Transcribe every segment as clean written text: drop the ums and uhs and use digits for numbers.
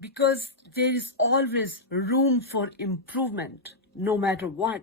Because there is always room for improvement, no matter what,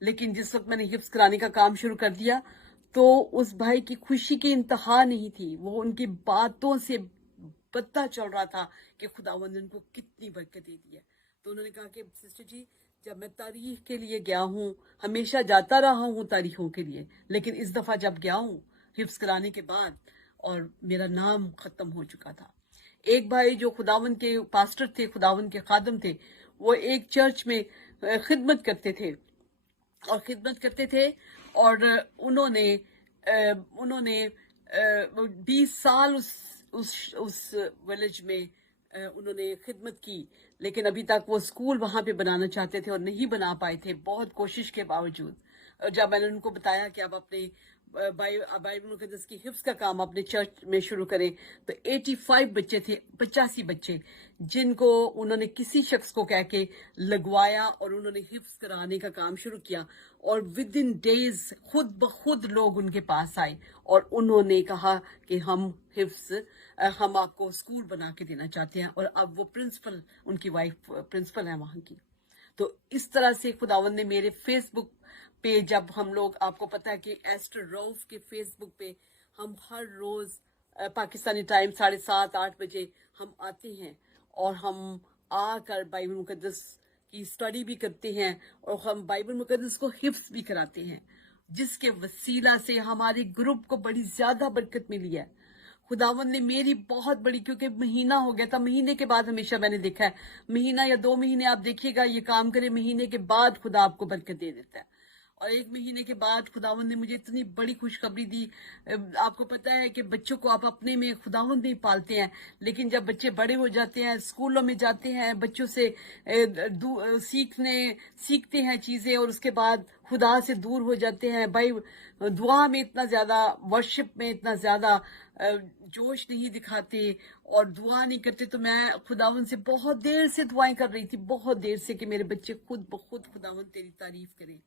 لیکن جس وقت میں نے حفظ کرانے کا کام شروع کر دیا تو اس بھائی کی خوشی کی انتہا نہیں تھی. وہ ان کی باتوں سے پتہ چل رہا تھا کہ خداوند نے ان کو کتنی برکت دے دی ہے. تو انہوں نے کہا کہ سسٹر جی جب میں تاریخ کے لیے گیا ہوں، ہمیشہ جاتا رہا ہوں تاریخوں کے لیے، لیکن اس دفعہ جب گیا ہوں حفظ کرانے کے بعد اور میرا نام ختم ہو چکا تھا. ایک بھائی جو خداوند کے پاسٹر تھے، خداوند کے خادم تھے، وہ ایک چرچ میں خدمت کرتے تھے اور انہوں نے 20 سال اس ویلیج میں انہوں نے خدمت کی، لیکن ابھی تک وہ اسکول وہاں پہ بنانا چاہتے تھے اور نہیں بنا پائے تھے بہت کوشش کے باوجود. جب میں نے ان کو بتایا کہ آپ اپنے بائبل مقدس کی حفظ کا کام اپنے چرچ میں شروع کریں، تو 85 بچے تھے، 85 بچے جن کو انہوں نے کسی شخص کو کہہ کے لگوایا اور انہوں نے حفظ کرانے کا کام شروع کیا. اور ود ان ڈیز خود بخود لوگ ان کے پاس آئے اور انہوں نے کہا کہ ہم آپ کو اسکول بنا کے دینا چاہتے ہیں. اور اب وہ پرنسپل، ان کی وائف پرنسپل ہیں وہاں کی. تو اس طرح سے خداوند نے میرے فیس بک پہ، جب ہم لوگ، آپ کو پتا ہے کہ ایسٹر روف کے فیس بک پہ ہم ہر روز پاکستانی ٹائم 7:30 8 بجے ہم آتے ہیں اور ہم آ کر بائبل مقدس کی اسٹڈی بھی کرتے ہیں اور ہم بائبل مقدس کو حفظ بھی کراتے ہیں، جس کے وسیلہ سے ہمارے گروپ کو بڑی زیادہ برکت ملی ہے. خداوند نے میری بہت بڑی، کیونکہ مہینہ ہو گیا تھا، مہینے کے بعد ہمیشہ میں نے دیکھا ہے، مہینہ یا 2 مہینے آپ دیکھیے گا یہ کام کرے، مہینے کے بعد خدا آپ کو برکت دے دیتا ہے. اور 1 مہینے کے بعد خداوند نے مجھے اتنی بڑی خوشخبری دی. آپ کو پتا ہے کہ بچوں کو آپ اپنے میں خداوند میں پالتے ہیں، لیکن جب بچے بڑے ہو جاتے ہیں، اسکولوں میں جاتے ہیں، بچوں سے سیکھتے ہیں چیزیں اور اس کے بعد خدا سے دور ہو جاتے ہیں. بھائی دعا میں اتنا زیادہ، ورشپ میں اتنا زیادہ جوش نہیں دکھاتے اور دعا نہیں کرتے. تو میں خداوند سے بہت دیر سے دعائیں کر رہی تھی، بہت دیر سے، کہ میرے بچے خود بخود خداوند تیری تعریف کریں.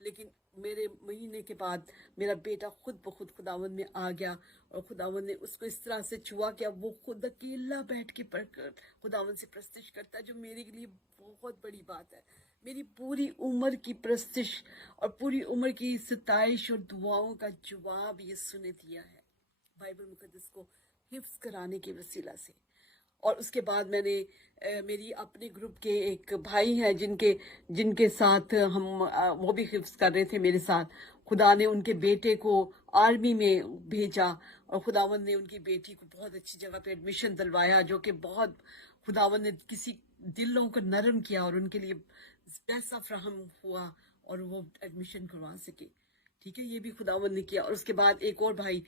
لیکن میرے مہینے کے بعد میرا بیٹا خود بخود خداوند میں آ گیا اور خداوند نے اس کو اس طرح سے چھوا کہ اب وہ خود اکیلا بیٹھ کے پڑھ کر خداوند سے پرستش کرتا ہے، جو میرے لیے بہت بڑی بات ہے. میری پوری عمر کی پرستش اور پوری عمر کی ستائش اور دعاؤں کا جواب یسوع نے دیا ہے بائبل مقدس کو حفظ کرانے کے وسیلہ سے. اور اس کے بعد میں نے میری اپنے گروپ کے ایک بھائی ہیں جن کے ساتھ ہم وہ بھی حفظ کر رہے تھے میرے ساتھ. خدا نے ان کے بیٹے کو آرمی میں بھیجا اور خداوند نے ان کی بیٹی کو بہت اچھی جگہ پہ ایڈمیشن دلوایا، جو کہ بہت خداوند نے کسی دلوں کو نرم کیا اور ان کے لیے پیسہ فراہم ہوا اور وہ ایڈمیشن کروا سکے. ٹھیک ہے، یہ بھی خداوند نے کیا. اور اس کے بعد ایک اور بھائی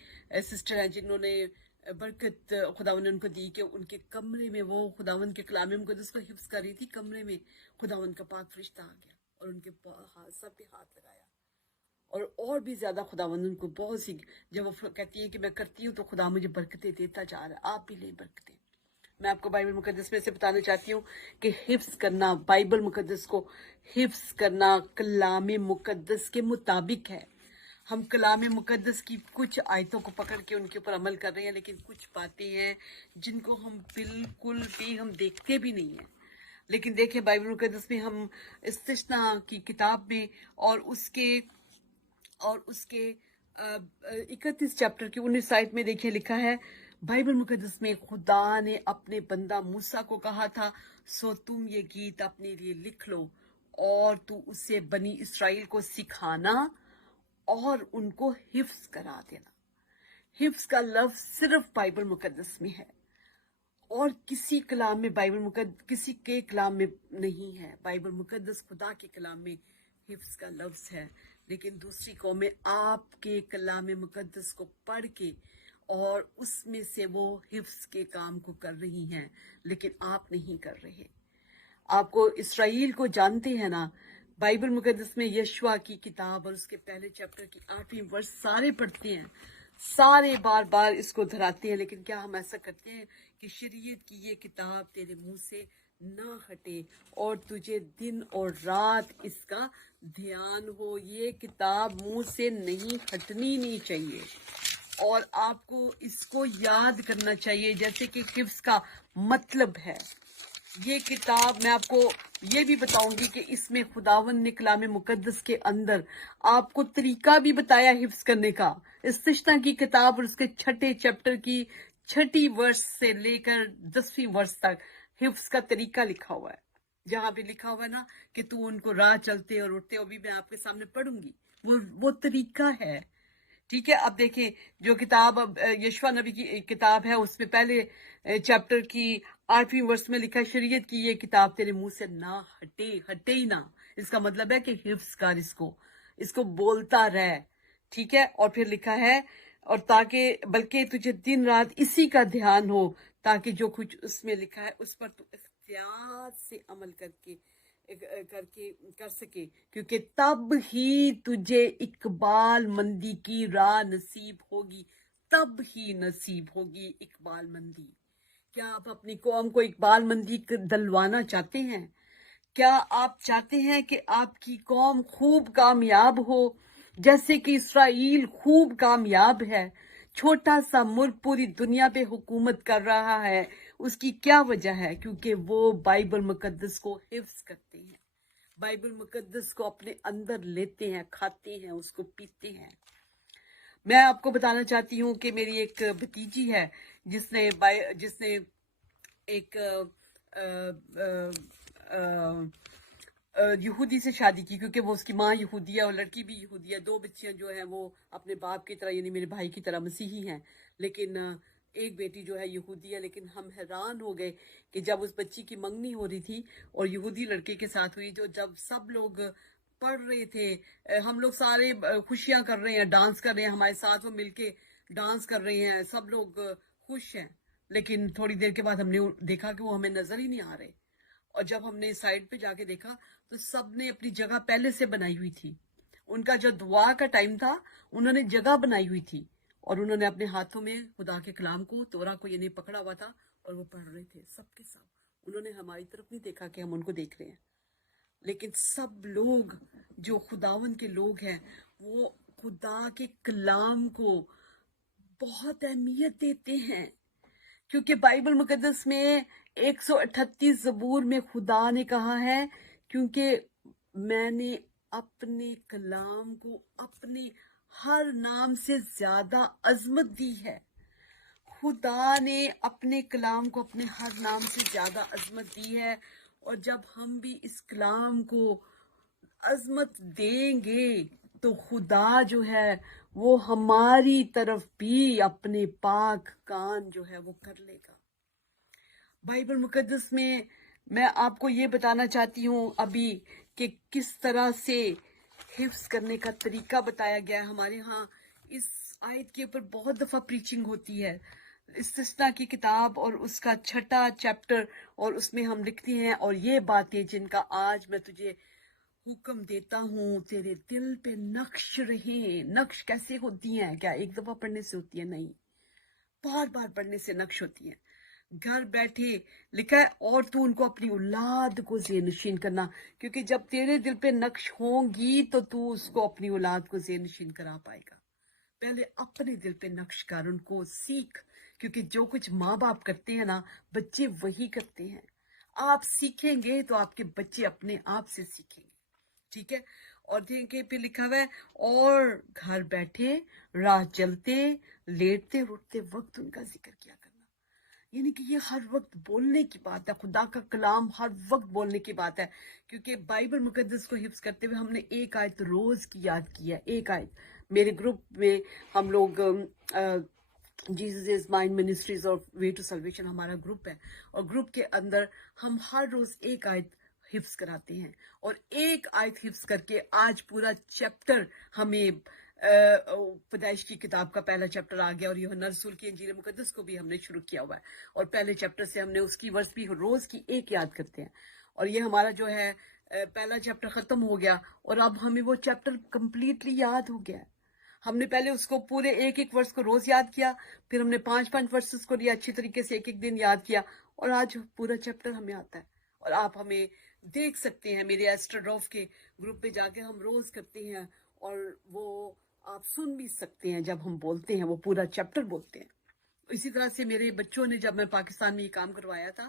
سسٹر ہیں جنہوں نے برکت خداوند نے ان کو دی کہ ان کے کمرے میں وہ خداوند کے کلام مقدس کو حفظ کر رہی تھی. کمرے میں خداوند کا پاک فرشتہ آ گیا اور ان کے سب پہ ہاتھ لگایا. اور بھی زیادہ خداوند ان کو بہت سی، جب وہ کہتی ہیں کہ میں کرتی ہوں تو خدا مجھے برکتیں دیتا جا رہا ہے. آپ بھی لیں برکتیں. میں آپ کو بائبل مقدس میں سے بتانا چاہتی ہوں کہ حفظ کرنا، بائبل مقدس کو حفظ کرنا کلام مقدس کے مطابق ہے. ہم کلام مقدس کی کچھ آیتوں کو پکڑ کے ان کے اوپر عمل کر رہے ہیں، لیکن کچھ باتیں ہیں جن کو ہم بالکل بھی ہم دیکھتے بھی نہیں ہیں. لیکن دیکھیں بائبل مقدس میں ہم استثنا کی کتاب میں اور اس کے 31 چیپٹر کی 19 آیت میں دیکھیں لکھا ہے بائبل مقدس میں، خدا نے اپنے بندہ موسیٰ کو کہا تھا، سو تم یہ گیت اپنے لیے لکھ لو اور تو اسے بنی اسرائیل کو سکھانا اور ان کو حفظ کرا دینا. حفظ کا لفظ صرف بائبل مقدس میں ہے اور کسی کلام میں کسی کے کلام میں نہیں ہے. بائبل مقدس خدا کے کلام میں حفظ کا لفظ ہے، لیکن دوسری قومیں آپ کے کلام مقدس کو پڑھ کے اور اس میں سے وہ حفظ کے کام کو کر رہی ہیں، لیکن آپ نہیں کر رہے. آپ کو اسرائیل کو جانتے ہیں نا، بائبل مقدس میں یشوع کی کتاب اور اس کے پہلے چیپٹر کی 8ویں ورس سارے پڑھتے ہیں، سارے بار بار اس کو دہراتے ہیں. لیکن کیا ہم ایسا کرتے ہیں کہ شریعت کی یہ کتاب تیرے منہ سے نہ ہٹے اور تجھے دن اور رات اس کا دھیان ہو. یہ کتاب منہ سے نہیں ہٹنی نہیں چاہیے اور آپ کو اس کو یاد کرنا چاہیے، جیسے کہ حفظ کا مطلب ہے. یہ کتاب میں آپ کو یہ بھی بتاؤں گی کہ اس میں خداوند نے کلام مقدس کے اندر آپ کو طریقہ بھی بتایا حفظ کرنے کا. استثنا کی کتاب اور اس کے 6 چیپٹر کی 6 ورس سے لے کر 10ویں ورس تک حفظ کا طریقہ لکھا ہوا ہے. جہاں بھی لکھا ہوا ہے نا کہ تو ان کو راہ چلتے اور اٹھتے، اور بھی میں آپ کے سامنے پڑھوں گی، وہ طریقہ ہے. ٹھیک ہے. اب دیکھیں جو کتاب یشوع نبی کی کتاب ہے، اس میں پہلے چیپٹر کی 8ویں ورس میں لکھا ہے، شریعت کی یہ کتاب تیرے منہ سے نہ ہٹے ہی نہ. اس کا مطلب ہے کہ حفظ کر اس کو بولتا رہ. ٹھیک ہے. اور پھر لکھا ہے اور تاکہ بلکہ تجھے دن رات اسی کا دھیان ہو، تاکہ جو کچھ اس میں لکھا ہے اس پر تو احتیاط سے عمل کر سکے، کیونکہ تب ہی تجھے اقبال مندی کی راہ نصیب ہوگی. تب ہی نصیب ہوگی اقبال مندی. کیا آپ اپنی قوم کو اقبال مندی دلوانا چاہتے ہیں؟ کیا آپ چاہتے ہیں کہ آپ کی قوم خوب کامیاب ہو جیسے کہ اسرائیل خوب کامیاب ہے؟ چھوٹا سا ملک پوری دنیا پہ حکومت کر رہا ہے. اس کی کیا وجہ ہے؟ کیونکہ وہ بائبل مقدس کو حفظ کرتے ہیں، بائبل مقدس کو اپنے اندر لیتے ہیں، کھاتے ہیں، اس کو پیتے ہیں. میں آپ کو بتانا چاہتی ہوں کہ میری ایک بھتیجی ہے جس نے ایک یہودی سے شادی کی، کیونکہ وہ اس کی ماں یہودی ہے اور لڑکی بھی یہودی ہے. 2 بچیاں جو ہیں وہ اپنے باپ کی طرح یعنی میرے بھائی کی طرح مسیحی ہیں، لیکن ایک بیٹی جو ہے یہودی ہے. لیکن ہم حیران ہو گئے کہ جب اس بچی کی منگنی ہو رہی تھی اور یہودی لڑکے کے ساتھ ہوئی، جو جب سب لوگ پڑھ رہے تھے، ہم لوگ سارے خوشیاں کر رہے ہیں، ڈانس کر رہے ہیں، ہمارے ساتھ وہ مل کے ڈانس کر رہے ہیں، سب لوگ خوش ہیں. لیکن تھوڑی دیر کے بعد ہم نے دیکھا کہ وہ ہمیں نظر ہی نہیں آ رہے. اور جب ہم نے سائڈ پہ جا کے دیکھا تو سب نے اپنی جگہ پہلے سے بنائی ہوئی تھی. ان کا جو دعا کا ٹائم تھا انہوں نے جگہ بنائی ہوئی تھی، اور انہوں نے اپنے ہاتھوں میں خدا کے کلام کو، تورا کو یعنی پکڑا ہوا تھا، اور وہ پڑھ رہے تھے سب کے سب. انہوں نے ہماری طرف نہیں دیکھا کہ ہم ان کو دیکھ رہے ہیں. لیکن سب لوگ جو خداون کے لوگ ہیں وہ خدا کے کلام کو بہت اہمیت دیتے ہیں، کیونکہ بائبل مقدس میں 138 زبور میں خدا نے کہا ہے، کیونکہ میں نے اپنے کلام کو اپنے ہر نام سے زیادہ عظمت دی ہے. خدا نے اپنے کلام کو اپنے ہر نام سے زیادہ عظمت دی ہے. اور جب ہم بھی اس کلام کو عظمت دیں گے تو خدا جو ہے وہ ہماری طرف بھی اپنے پاک کان جو ہے وہ کر لے گا. بائبل مقدس میں آپ کو یہ بتانا چاہتی ہوں ابھی کہ کس طرح سے حفظ کرنے کا طریقہ بتایا گیا ہے. ہمارے ہاں اس آیت کے اوپر بہت دفعہ پریچنگ ہوتی ہے، استثنا کی کتاب اور اس کا 6 چیپٹر، اور اس میں ہم لکھتے ہیں اور یہ باتیں جن کا آج میں تجھے حکم دیتا ہوں تیرے دل پہ نقش رہیں. نقش کیسے ہوتی ہیں؟ کیا ایک دفعہ پڑھنے سے ہوتی ہے؟ نہیں، بار بار پڑھنے سے نقش ہوتی ہیں. گھر بیٹھے لکھا ہے اور تو ان کو اپنی اولاد کو ذہن نشین کرنا، کیونکہ جب تیرے دل پہ نقش ہوں گی تو اس کو اپنی اولاد کو ذہن نشین کرا پائے گا. پہلے اپنے دل پہ نقش کر، ان کو سیکھ، کیونکہ جو کچھ ماں باپ کرتے ہیں نا بچے وہی کرتے ہیں. آپ سیکھیں گے تو آپ کے بچے اپنے آپ سے سیکھیں گے. ٹھیک ہے. اور دیکھیں پھر لکھا ہوا ہے اور گھر بیٹھے، راہ چلتے، لیٹتے اٹھتے وقت ان کا ذکر کیا کرنا. یعنی کہ یہ ہر وقت بولنے کی بات ہے، خدا کا کلام ہر وقت بولنے کی بات ہے. کیونکہ بائبل مقدس کو حفظ کرتے ہوئے ہم نے ایک آیت روز کی یاد کی ہے. ایک آیت میرے گروپ میں ہم لوگ جیزس از مائنڈ منسٹریز اور وے ٹو سلویشن ہمارا گروپ ہے، اور گروپ کے اندر ہم ہر روز ایک آیت حفظ کراتے ہیں. اور ایک آیت حفظ کر کے آج پورا چیپٹر ہمیں پیدائش کی کتاب کا پہلا چیپٹر آ گیا، اور یوحنا رسول کی انجیل مقدس کو بھی ہم نے شروع کیا ہوا ہے. اور پہلے چیپٹر سے ہم نے اس کی ورس بھی روز کی ایک یاد کرتے ہیں. اور یہ ہمارا جو ہے پہلا چیپٹر ختم ہو گیا، اور اب ہمیں وہ چیپٹر کمپلیٹلی یاد ہو گیا. ہم نے پہلے اس کو پورے ایک ایک ورس کو روز یاد کیا، پھر ہم نے 5 ورسز کو لیا اچھی طریقے سے ایک ایک دن یاد کیا، اور آج پورا چیپٹر ہمیں آتا ہے. اور آپ ہمیں دیکھ سکتے ہیں میرے ایسٹر ڈراف کے گروپ پہ جا کے ہم روز کرتے ہیں، اور وہ آپ سن بھی سکتے ہیں جب ہم بولتے ہیں، وہ پورا چیپٹر بولتے ہیں. اسی طرح سے میرے بچوں نے جب میں پاکستان میں یہ کام کروایا تھا